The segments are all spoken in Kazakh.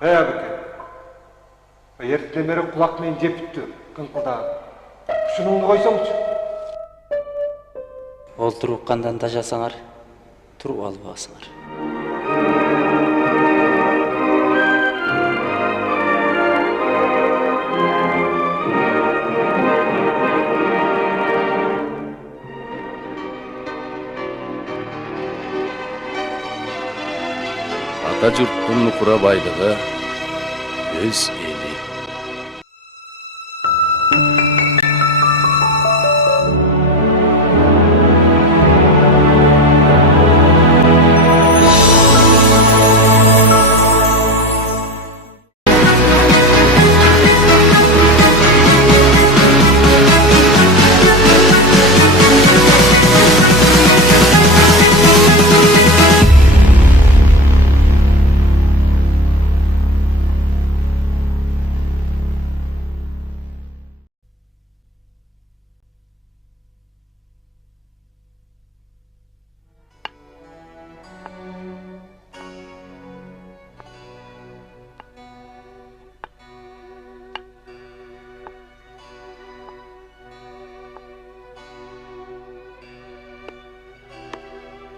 Әбіке, ертілемері құлақ мен жеп бітті, қыңқылдағы. Шыныңды қойсаңшы. Ол тұрып қандан да жасаңар, тұрып алып басыңар. Ата жұрттың нұқыра байлығы өз елі.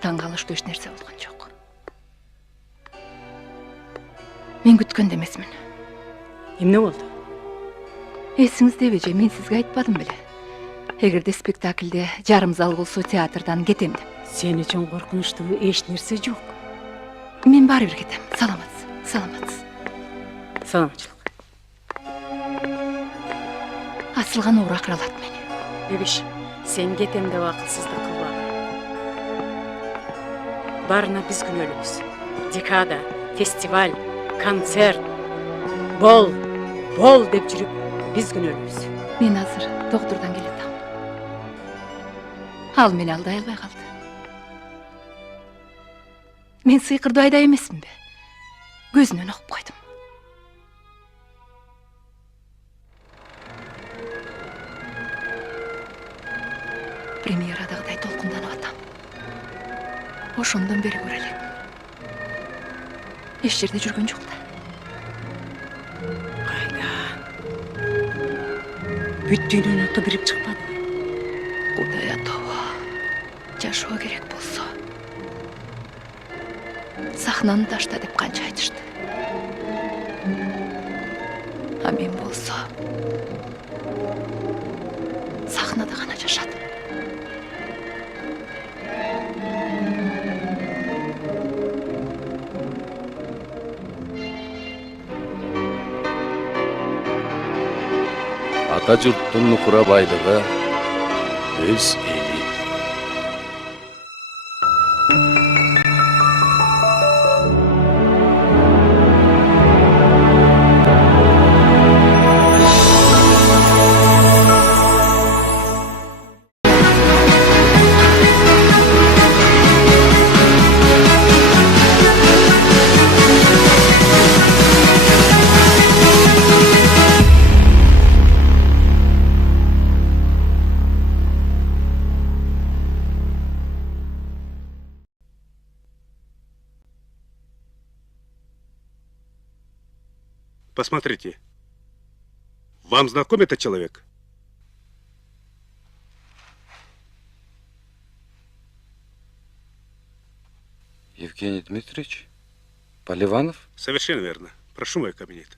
Таңғалышты еш нәрсе болған жоқ. Мен күткенде емесмін. Эмне болду? Есіңізде бе, мен сізге айтпадым біле. Егерде спектакльде жарым зал болса театрдан кетем деп. Сен үчүн коркунучтуу эч нерсе жок. Мен барып кетем. Саламатсыз, саламатсыз. Саламатчылык. Асылған оғыр ақыралады мені. Бебиш, сен кетем деп акылсыздык кылба. Барына биз күнөөлүбүз. Декада, фестиваль, концерт. Бол деп жүрүп биз күнөөлүбүз. Мен азыр доктурдан келетам. Ал мени алдай албай калды. Мен сыйкырды айдай эмесмин бе? Көзүнөн окуп койдум. Премьерадагыдай толкунданып атам. Ошондон бери көрө элек. Эч жерде жүргөн жок да. Кайда? Бүттүнөн кыдырып чыкпады. Кудай атова. Жашоо керек болсо. Сахнаны ташта деп канча айтышты. А мен болсо сахнада гана жашадым. Ата жұрттың нұқыра байлығы өз елі. Посмотрите. Вам знаком этот человек? Евгений Дмитриевич? Поливанов? Совершенно верно. Прошу мой кабинет.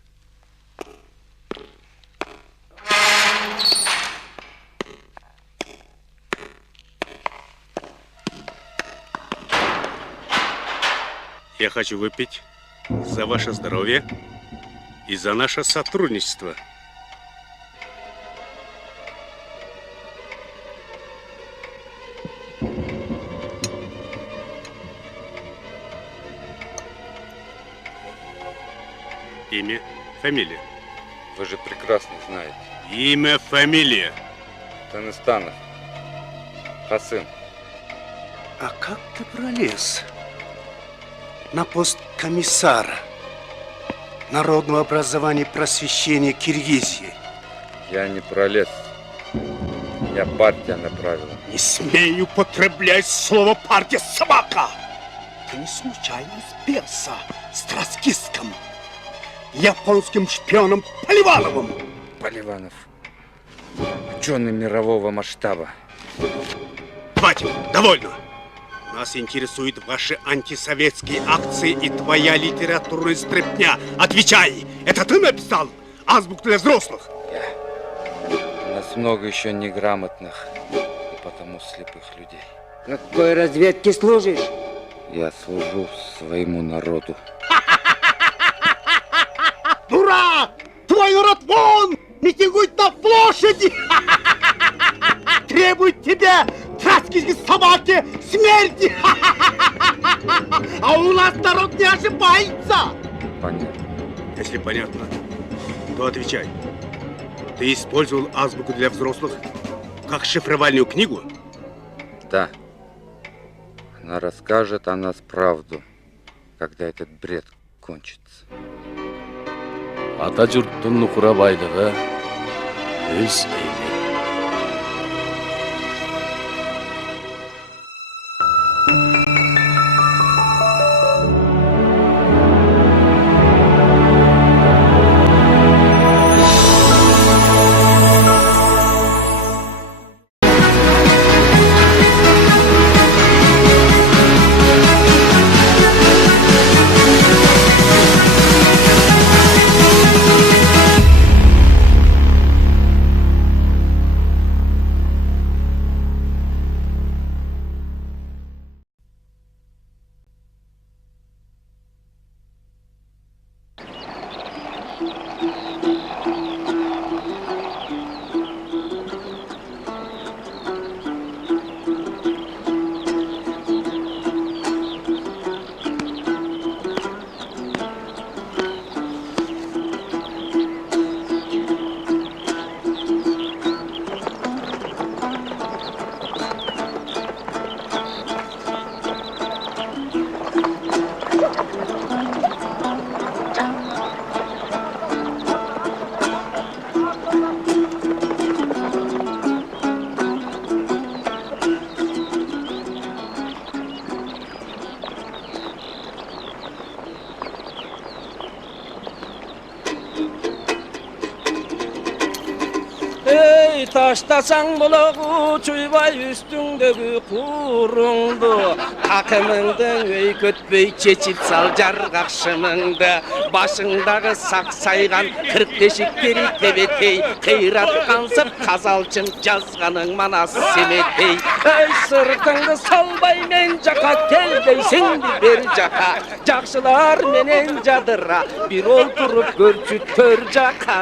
Я хочу выпить за ваше здоровье и за наше сотрудничество. Имя, фамилия. Вы же прекрасно знаете. Имя, фамилия. Таныстанов. Хасым. А как ты пролез на пост комиссара народного образования и просвещения Киргизии? Я не пролез. Меня партия направила. Не смей употреблять слово партия, собака! Ты не случайно сбился с троцкистом? японским шпионом Поливановым. Поливанов. Ученый мирового масштаба. Хватит, довольно. Нас интересуют ваши антисоветские акции и твоя литературная стряпня. Отвечай, это ты написал азбуку для взрослых? У нас много еще неграмотных и потому слепых людей. На какой разведке служишь? Я служу своему народу. Дурак! Твой народ вон! Митингует на площади! Требует тебя, тряские собаки, смерти! А у нас народ не ошибается! Понятно. Если понятно, то отвечай. Ты использовал азбуку для взрослых как шифровальную книгу? Да. Она расскажет о нас правду, когда этот бред кончится. ата жұрттың нұқыра байлығы өз елі. Taştasan bulağı çuybay üstündeki kurundu. Akımından öy kötbey çeçip sal jargakşımında. Başındağı saksaygan kırk deşikteri tebetey. Kıyrat kansıp kazalçın жазганың манас semetey. Ey sırtыңды salbay men jaka kelbeysin bir jaka. Жақшылар менен жадыра bir olturup görçü tör jaka.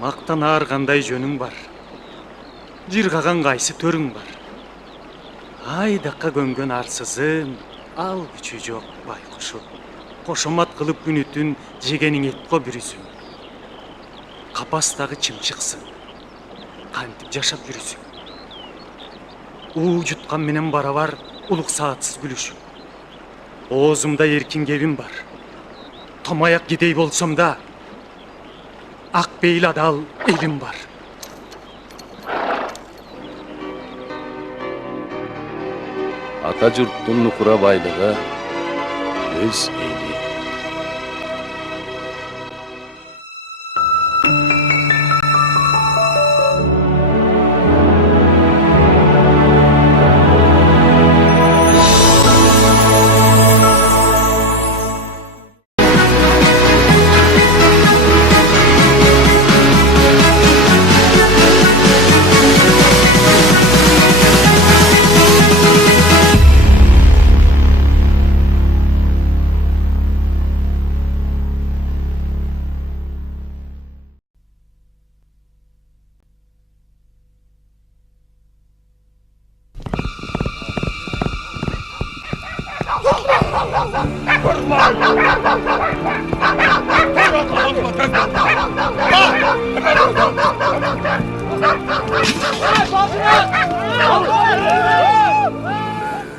Мақтан ар қандай жөнің бар, жырғаған қайсы төрің бар. Айдаққа көнген арсызым, ал күчі жоқ байқұшым. Қошамат қылып күнітін жегенің етқо бүрісің. Қапастағы чымшықсың, қантып жашап жүрісің. У жұтқан менен барабар ұлық саатсыз күлішің. Оозымда еркін кебім бар, томаяқ кедей болсам да, Ақбейл адал елім бар. Ата жұрттың нұқыра байлығы өз елі.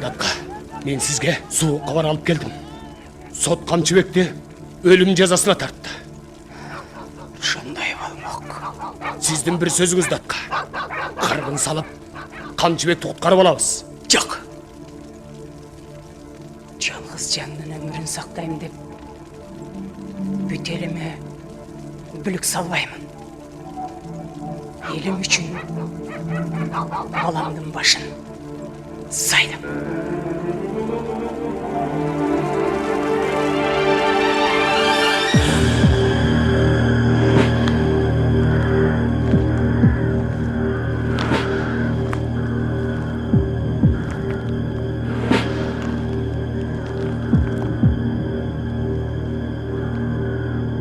Датқа, мен сізге суық хабар алып келдім. Сот Қамшыбекті өлім жазасына тартты. Шындай болмақ. Сіздің бір сөзіңіз, Датқа. Қарғын салып, Қамшыбекті құтқарып алабыз. Жоқ, жалғыз жанның өмірін сақтайым деп бүтеліме бүлік салбаймын. Елім үшін баламдың башын сайдым.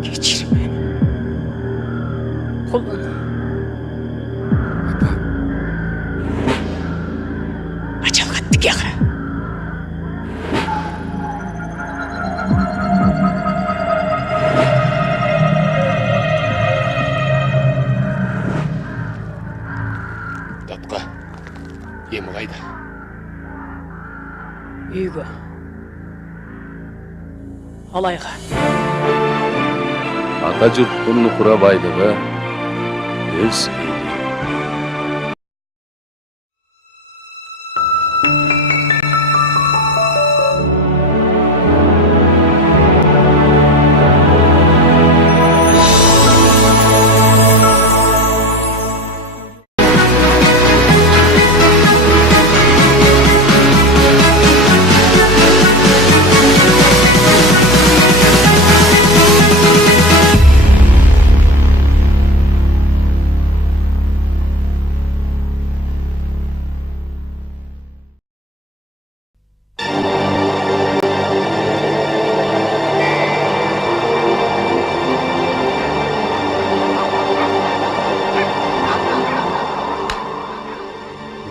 Geçir beni. Kulunu. Açal kattık yakra. Датқа, емі қайда? Үйге. Алайға. ата жұрттың құра байлығы өз елі.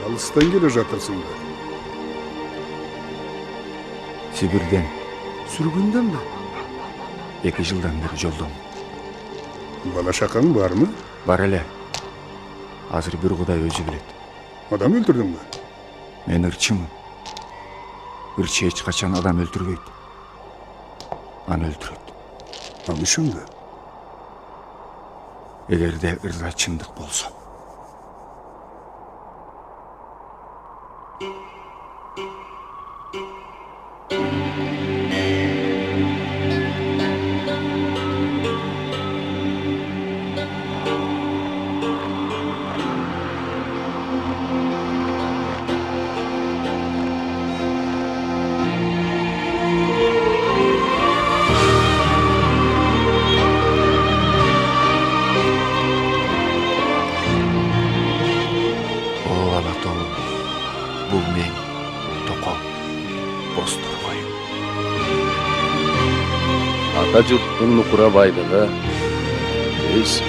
Алыстан келе жатырсың ба? Сибирден Сүргүндөн ба? 2 жылдан бері жолдом. Бала шақаң бармы? Бар эле. Азыр бір Құдай өзі білет. Адам өлтірдің ба? Мен ырчымын. Ырчы эч качан адам өлтүрбөйт. Аны өлтүрөт. Ал үшін бе? Эгерде ырда чындык болсо. Бул мен Токо Бозторгой. Ата жұрттың құра байлығы өз